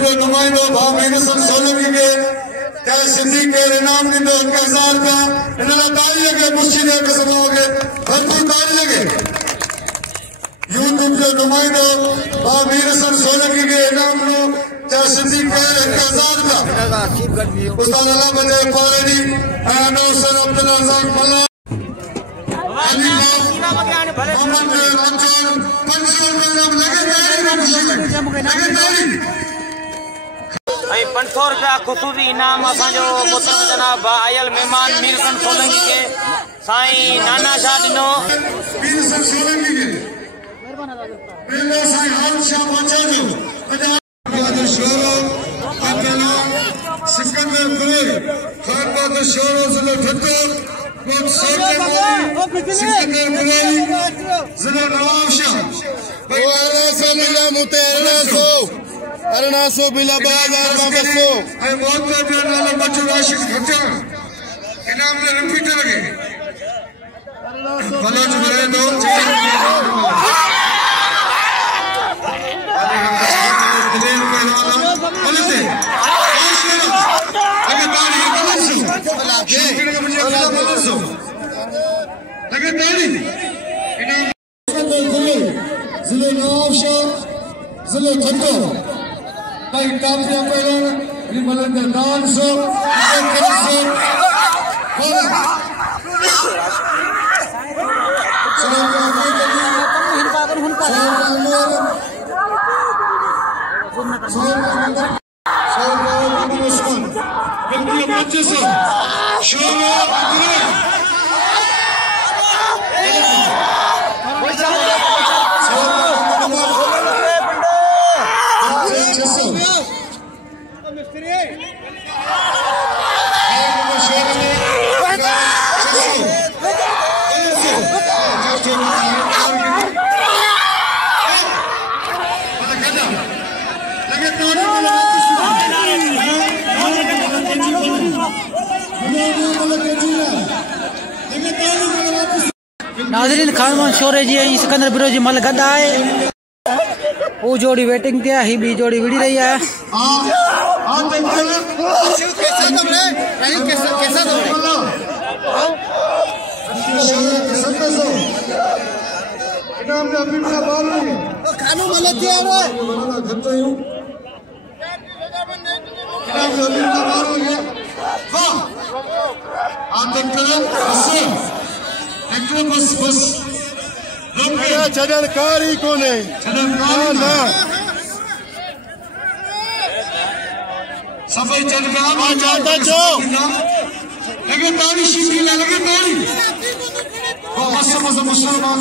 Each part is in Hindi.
जो नुमाइंदो भाउ मेहसन सोलंकी के चाहे सिंधी के इनाम ॾींदो 1000 रुपया इन लाइ ताली लॻे मुर्शिद क़िस्म के भरपूर ताली लॻे यूट्यूब जो नुमाइंदो भाउ मेहसन सोलंकी के इनाम ॾिनो चाहे सिंधी के 1000 रुपया उस्ताद अलामत क़वारनी अनो सर अब्दुल रज़ाक मल्ला ₹500 ख़ुसूसी इनाम असांजो मोहतरम जनाब आयल मेहमान मीरसन सोलंकी के साईं नाना शाह ॾिनो मीरसन सोलंकी के पहले साईं हाल शाह पहुंचा जो बहादुर शोरो अकेला सिकंदर कुले खान बहादुर शोरो जिले ठट्टो सिकंदर कुले जिले नवाबशाह अरनासो बिला बाजार बसो ए बहुत नाला बच्चो राशिद खचा इनाम ने रिपीट लगे बलोच भरे दो दिलेर पहलवान बोलते लगे ताली बलसो लगे मुझे बलसो लगे ताली इनाम जिले नवाबशाह जिले ठट्टो भाई काफिया पहलवान रिमलन दान सो नाज़रीन खानवान शोरे जी सिकंदर बिरोजी मल गदा है वो जोड़ी वेटिंग ते ही बी जोड़ी विड़ी रही है चढ़नकारी कोने सफाई चढ़नकार लगे ताली शीशी लगे ताली मस्त मस्त मुसलमान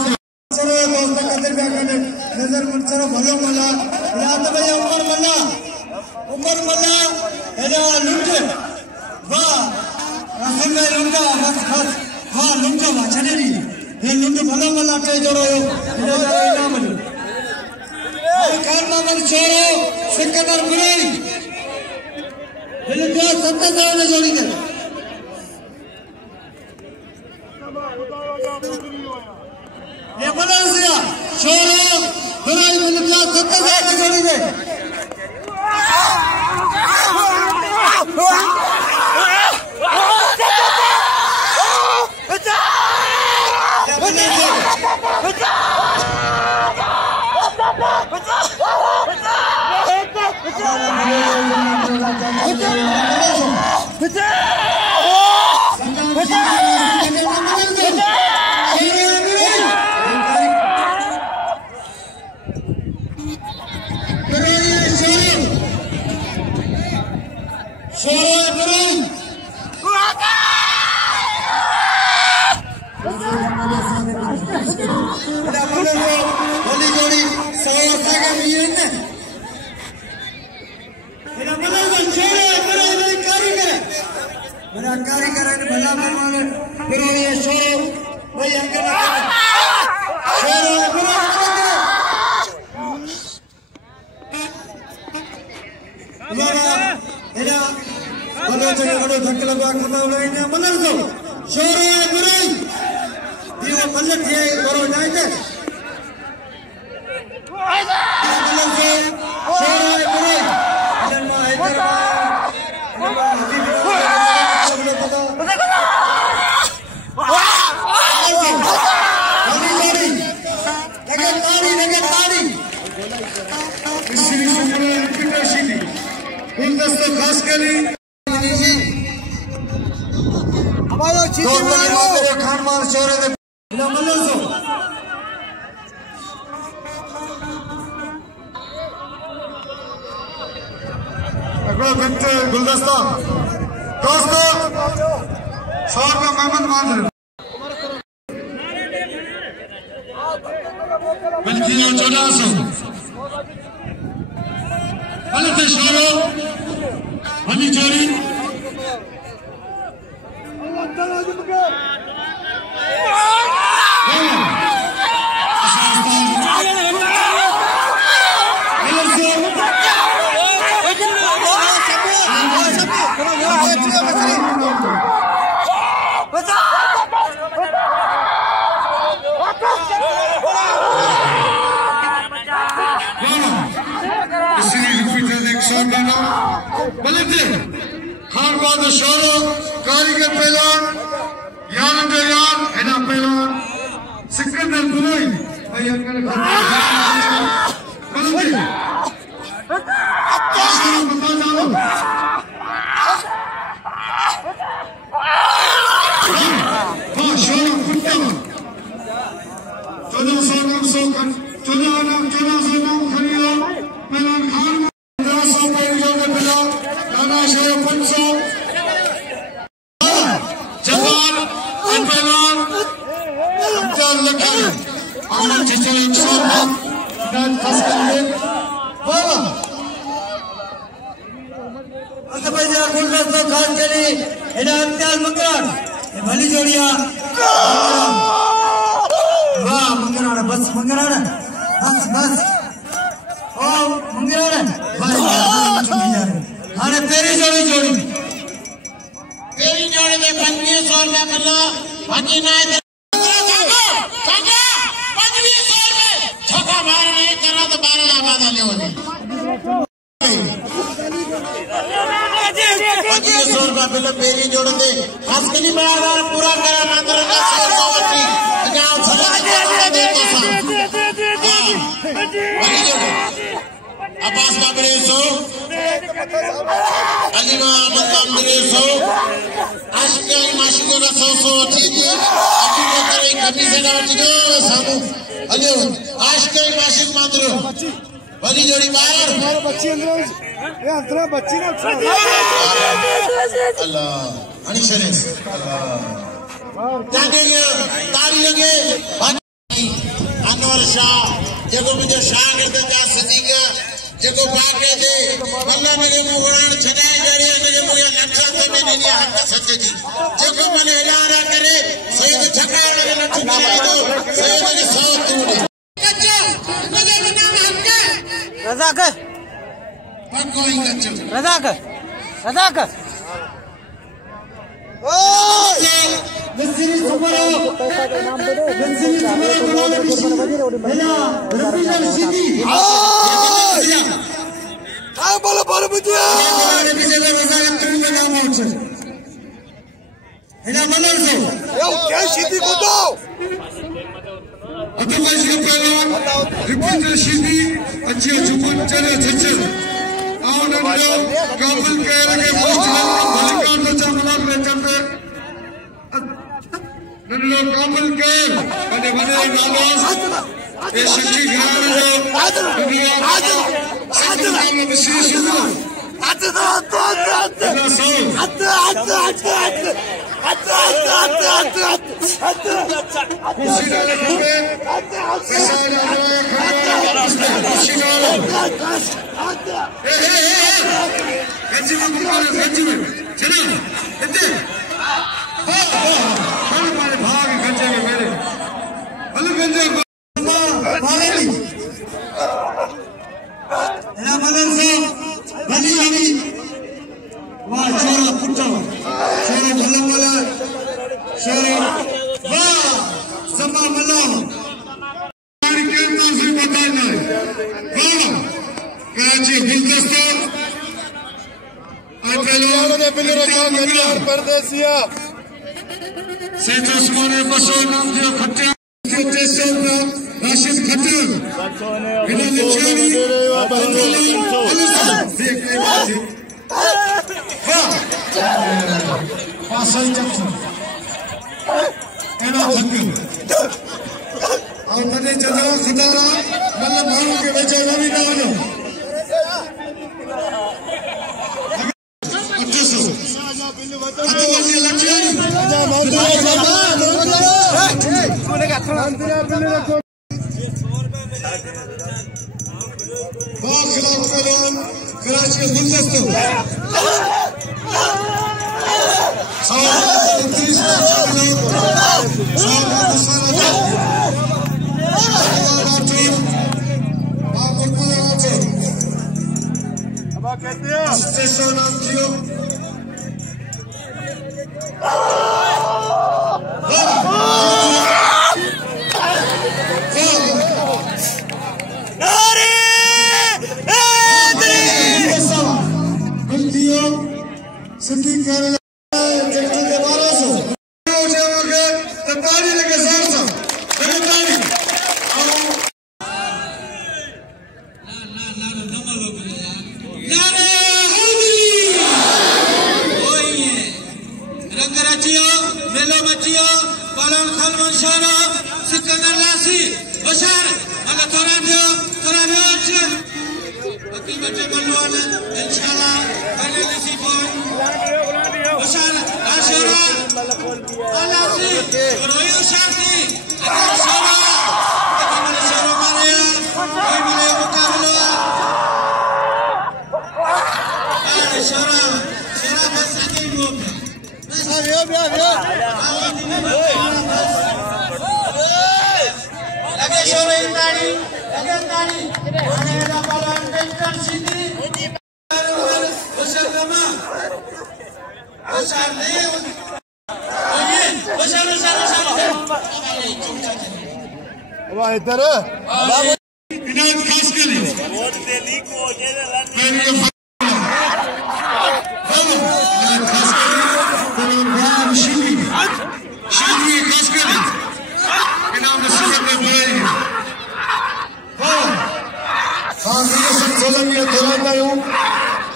चलो दोस्त कदर क्या करने नजर मन चलो भलो मल्ला याद भैया उमर मल्ला हेजा लुंट वाह हमें लुंटा हाँ लुंटा वाह चढ़े नहीं ये लुंट भलो मल्ला टे जोड़ो इनाम खान मामन छोरो सिकंदर बुराई दिल जो 700 में जोड़ी कर ये बना सिया छोरो बुराई दिल जो 700 में जोड़ी कर खास करी खानमान शोरे अगला घंटे गुलदस्ता दोस्तों 100 का मेहमान मान बल्कि 1400 गलत शोरो हनी जोड़ी खान बहादुर शोरो कारीगर पहलवान यार हेना पहलवान सिकंदर बुलोई भली जोड़िया वाह मंगराना बस मंगराना बस बस ओ मंगराना अरे तेरी जोड़ी जोड़ी में 2500 रुपया मिला बाकी ना छक्का मार नहीं करा तो 12 आबाद ले होने 2500 रुपया मिला पेरी जोड़ दे हस्कनी बराबर पूरा करा मंदिर का 100 बच्ची गांव छला दे तो सा बड़ी जोड़ अब्बास बाबरे 100 अलीमा मंदिर 100 आशिका माशिको का 100 ठीक है अभी वो करे कभी से ना उठो सामू अले आशिका माशिक मंदिर बड़ी जोड़ी बाहर बच्ची अंदर ये अंदर बच्ची ना अल्लाह हनी शरीफ जागे ताली लगे अनवर शाह जगो मुझे शागिर्द जा सदीका जगो बाके जे अल्लाह ने मुगरान छडाई जड़िया ने मुया लक्षा से में नहीं हक सच्चे जी जगो मने इलारा करे सईद छकाड़ ने लक्ष करे दो सईद ने 100 तूड़े कच्चा मुझे बिना हक रज़ाक कोई कच्चा रज़ाक ओ नसीरी सुमरो नसीरी सुमरो हेला रफीजल सिद्दी आ बोलो बोलो बुझिया रफीजल रज़ाक तुम का नाम है हेला मनल से यो क्या सिद्दी को दो अतवाज के पहलवान रफीजल सिद्दी अच्छे चुपन चले छछे आओ नंदो काबुल कह के पोस्ट भलिका तो चमलाक में चंदे नंदो काबुल के बने बने नालोस ये शक्ति घराने जो दुनिया आदर में विशेष है आदर परदेसिया सेठ उस्मान बसो नाम दियो खटिया राशिद खटिया बिना निशानी पासा ही चक्कर एना थक और तने जदरा खुदारा मतलब मारू के बच्चे नवी ना बनो 800 कराची गुलदस्तों नाम जियो सिंधी कर जट्टू के 1200 हो जाओगे तो ताली लगे 700 लगे ताली रंगराजियो मेलो मचियो पालन खलवन शाना सिकंदर लासी बशर अल्लाह तोरा दियो बाकी बच्चे बलवान इंशाल्लाह पहले नसीब हो बशर आशरा अलासी रोयो शादी आशरा कमल शरो मारिया कोई मिले मुकाबला आशरा शरा बस नहीं हो लगे शोरे ताड़ी लगे ताड़ी आने वाला बालान बेंचर सीधी बशरमा बशर नहीं ओए बशर वाह इधर इनाम खास के लिए वोट दे लीक हो गया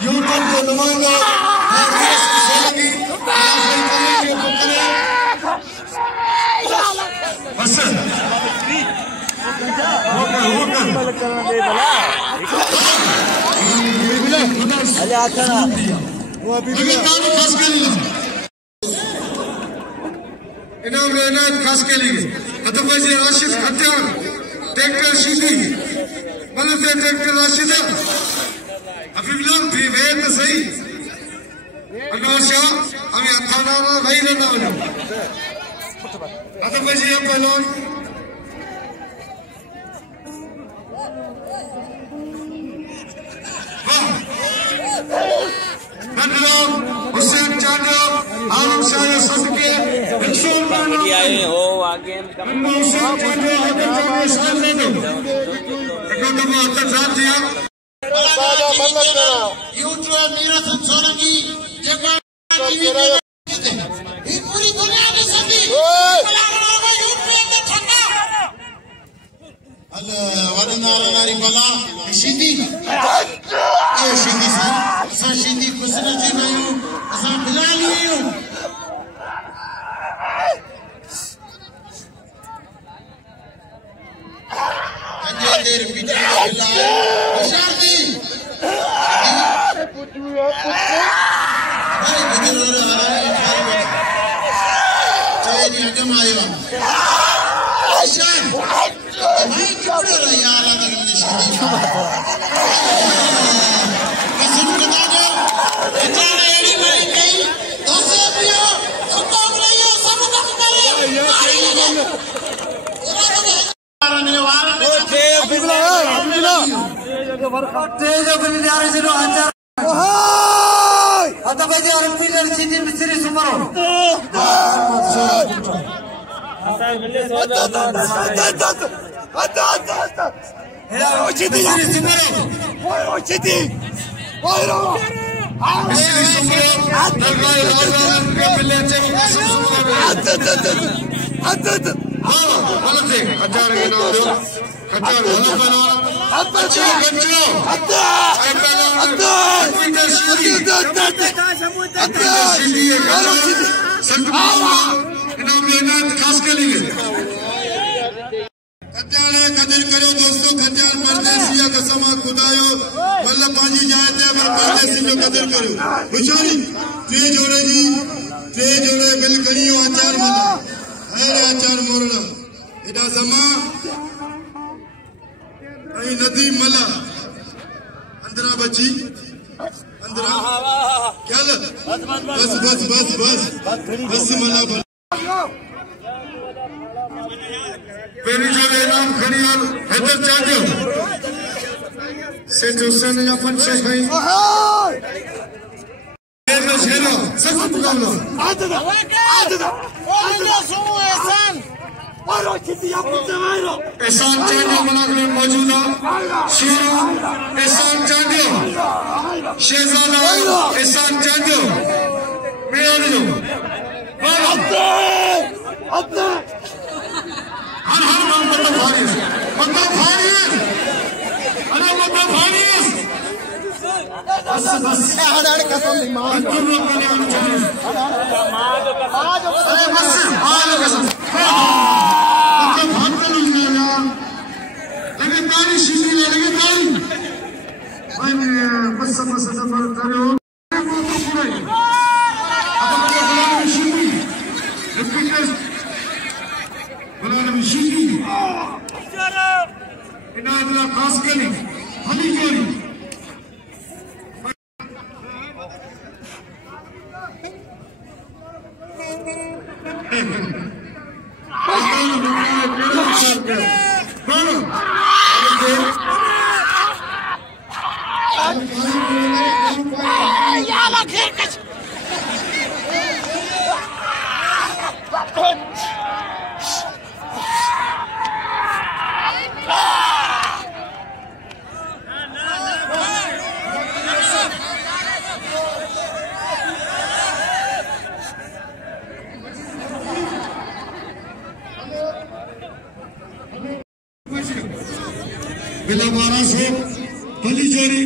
यूट्यूब के नुमाइंदा इनाम खास के लिए राशिद खत्यार ट्रैक्टर सीधी मतलब ट्रैक्टर राशिद अफिफलाम भी वे तो सही अनोशा हम अथाना भाई ना बनो अतः बजे हम पहलों बदलो हुसैन चांदो आलम शाह सदके रसूल बढ़िया हो आगे हुसैन चांदो आगे जाने सामने दो देखो तुम आता साथ दिया बाजा बंद करो यूट्यूब मीरत सोलंकी जगह टीवी पे ये पूरी दुनिया में सभी यूट्यूब में ठंडा अल्लाह वरनारा नारी बला सिंधी ये सिंधी सा सिंधी कुछ न जीवायो असा बिलाली हो अंजे देर पीछे बिला होशियार दी भाई बदल रहा है चाहे नहीं अगम आया होशियार भाई कितना रहा यार अगर निशानी कसम कदा दो बेचारा एड़ी मारी गई दोसे पियो सुकाम रहियो सब तक करे तेज बिल्लारे से अंजार आता बजे आरती कर सीधी मिस्री सुमरो कदर करो दोस्तों, खजान परदेसिया कसम खुदायो मतलब पाजी जाए थे पर परदेसी जो कदर करो हुशारी टे जोड़े बिल करियो आचार मला अरे आचार मोरला एडा जमा आई नदी मला अंदरा बची अंदरा क्या ल बस मला पेरी जोड़े नाम खड़ियाल हैदर चाहते हो से जोसन या पंचे भाई ये में शेरो सब बुला लो आज दा सुनो एहसान और चितिया पुते मारो एहसान चांदियो मनागले मौजूदा शेरो एहसान चांदियो शेजादा एहसान चांदियो मेरे जो अपने हर नाम मतलब भारी है अरे मतलब भारी है बस हमारे कसम मान तुम लोग के लिए आना चाहिए अरे बस आलो कसम मतलब भाग तो नहीं है यार लेकिन तारी शीशी ले लगे तारी भाई बस नंबर करो इनादला खास करी हनी जोड़ी बिला 1200 भली जोड़ी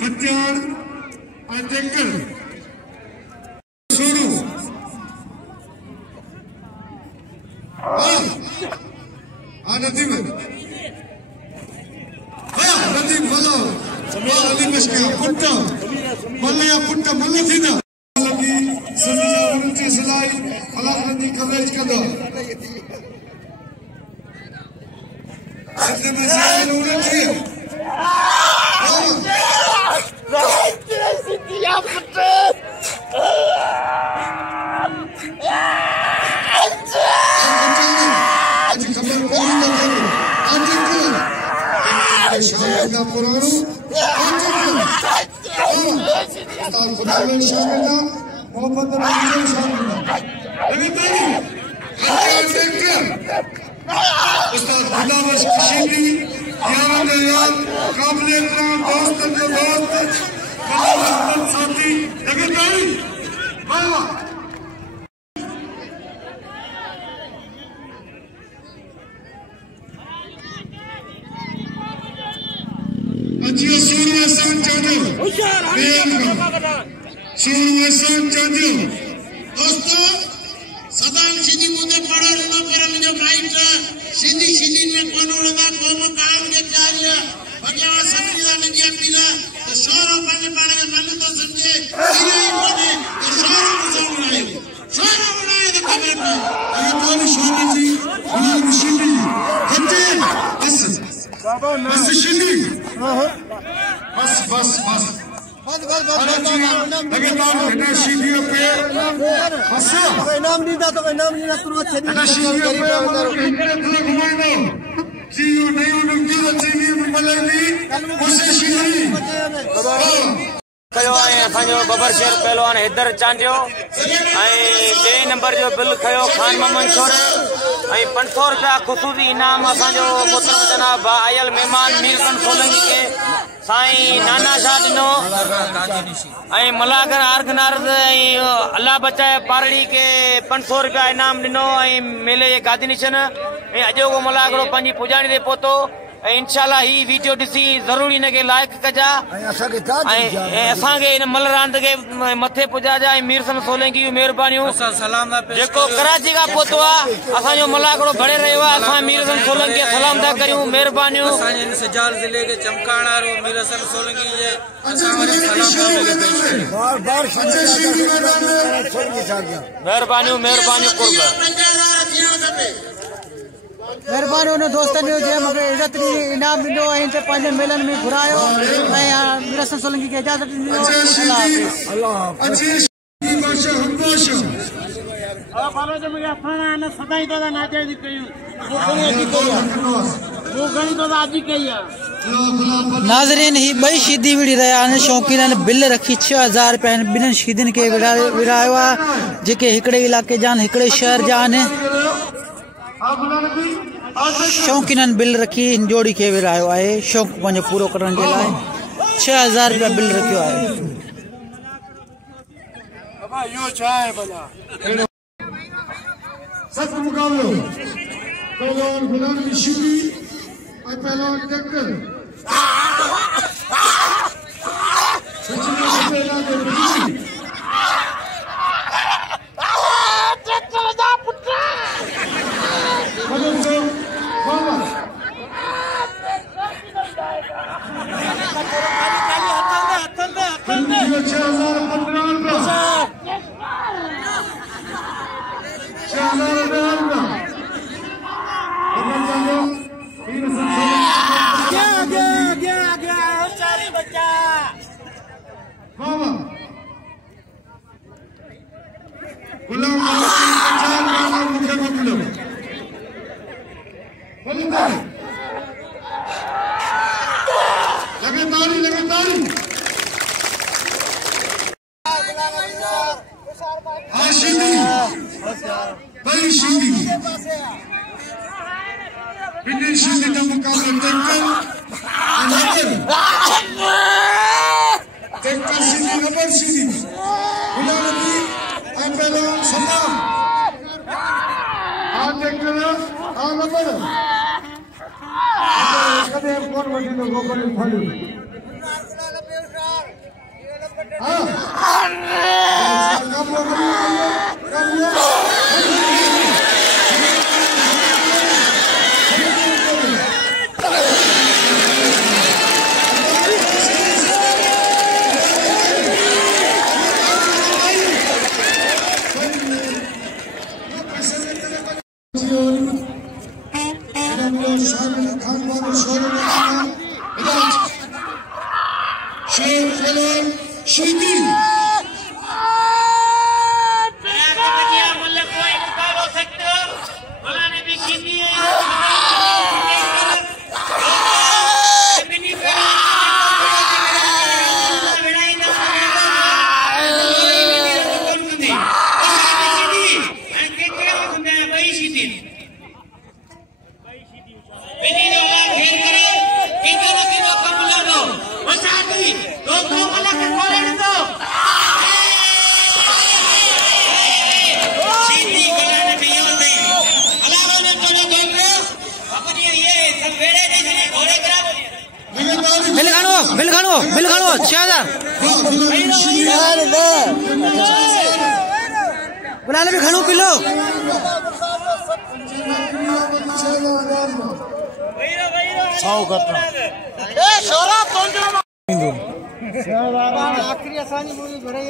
हथियार अटैकर सुनो नदीम नदीम बोलो अली मशका पुट्टा मल्लिया पुट्टा मल्ल थीना लगी सुनिया उनकी सिलाई अलग नदी कवरेज कर दो में साइन उड़ती सिद्धिया पुट्टे आज खबर कोई ना करो आज को शामिल पुरानो आज को खुदा में शामिल मोहब्बत में शामिल अभी तारी आज देखकर उस्ताद खुदावश शीली यार यार काबिल इकराम दोस्त जो दोस्त मतलब साथी लगे तारी बाबा अजियो सूर्य सान चादर सूर्य सान चादर दोस्तों सदान सिद्धि मुझे पढ़ा लगा पर मुझे माइट सिद्धि में कोनो लगा कोनो काम ने चाहिए भगवान समझा नहीं पीला तो सारा पाने के मन तो समझे ये ही बने तो सारा बनाए तो खबर में ये कौन शोनी जी और शिंदी हटे बस बस शिंदी बस लगे तार बेटा शिंदियों पे हंसा इनाम दीदा तो इनाम दीदा तुरंत छेदी शिंदियों पे घुमाएगा जीव नहीं उनकी रचनी मलनी उसे शिंदी खयो है असांजो बबर शेर पहलवान हैदर चांदियो ए 2 नंबर जो बिल खयो खान मोहम्मद छोरे 500 रुपया ख़ुसूसी इनाम असो मोहतरम जनाब आयल मेहमान मीरकंड सोलंकी के साईं नाना शाह दिनो मलागर आर्गनार्द अल्लाह बचाए पारड़ी के 500 रुपया इनाम दिनो मेले के गादी निशन अजो को मलागरो पंजी पुजाणी दे पोतो इंशाल्लाह ही वीडियो दिसी जरूरी इनके लाइक कजा असांखे इन मलरांद के मथे पुजा जा मीरसन सोलंकी मेहरबानियूं जेको कराची का पोतो आ असांजो मलाकड़ो भड़े रहियो आहे असां मीरसन सोलंकी सलाम था करियूं मेहरबानियूं असांजे सिजाल जिले के चमकाणारो मीरसन सोलंकी जे असां वरी सलाम मेहरबानियूं कुर्ब मेहरबानी उन दोस्तन जो जे मूंखे इज़त ॾिनी इनाम ॾिनो ऐं पंहिंजे मेलनि में घुरायो ऐं मीरसन सोलंकी खे इजाज़त ॾिनो। नाज़रीन ही ॿई शीदी विड़ी रहिया आहिनि शौक़ीन बिल रखी 6000 रुपया ॿिन्हिनि शीदियुनि खे विरायो आहे जेके हिकिड़े इलाइक़े जा आहिनि हिकिड़े शहर जा आहिनि। शौक़ीन बिल रखी हिन जोड़ी के विरायो है शौक़ पंहिंजो पूरो करण जे लाइ 6000 रुपया बिल रखियो है। सत मुकाबलो पहलवान गुलाम निशिदी और पहलवान टक्कर बिल खानो 6000 बुलाने भी खानो पिलो आखिरी असांजी पूरी घुराई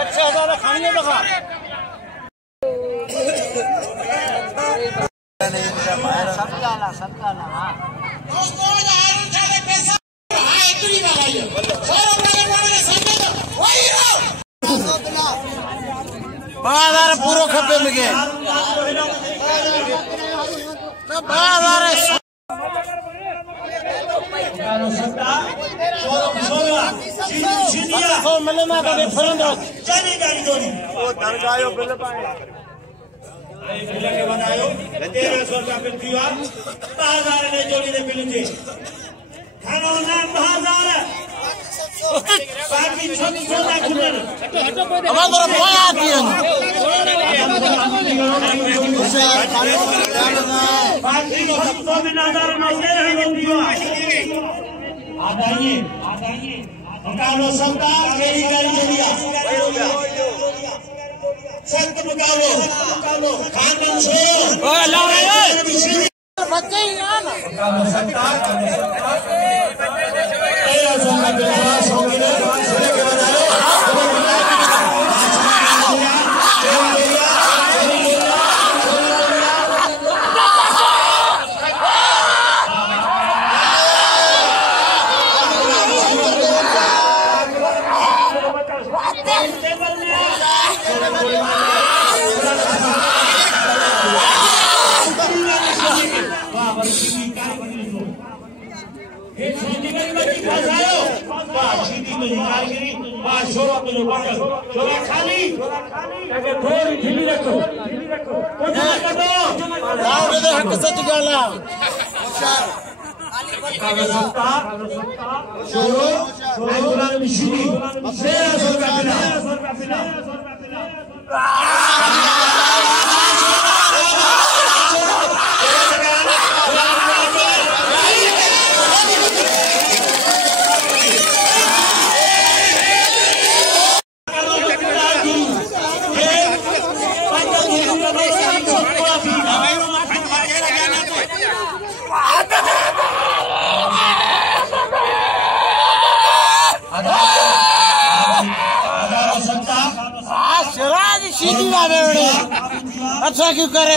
अच्छा दादा खानी तो खा पूरो खपे मूंखे मिले में तो फिरंदो चाली गाड़ी जोड़ी वो दरगाह बिल पाए बिल के बनायो 1300 रुपया बिल दिया 2000 ने जोड़ी ने बिल थे खानो ना 2000 बाकी छोटी छोटा किलो हमारा बोया किया बाकी को 700 में 1000 में 1300 दिया आदाइए मुकाबलो सबका मेरी गाड़ी जोड़िया संत मुकाबलो खानदान छोड़ो ओए ला रे बच्चे ही ना मुकाबलो सबका 1300 का विश्वास हो गया सुने के बनाओ खाली थोड़ी ढीली रखो हक सच गाला अच्छा क्यों करे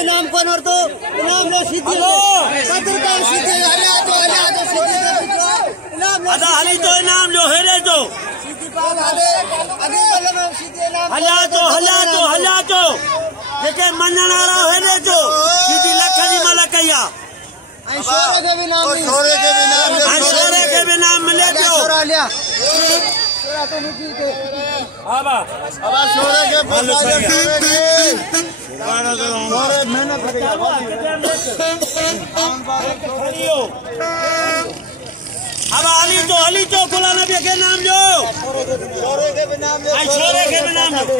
इनाम कौन और तो इनाम लो सीधी हो पत्रकार सीधी हला तो हली तो इनाम जो हेरे तो सीधी बात आगे मतलब सीधी इनाम हला तो जेके मनण वाला हेरे तो सीधी लख जी मला कया छोरे के भी नाम मिले पियो अब हली तो खुला ना भी के नाम जो छोरे के भी नाम जो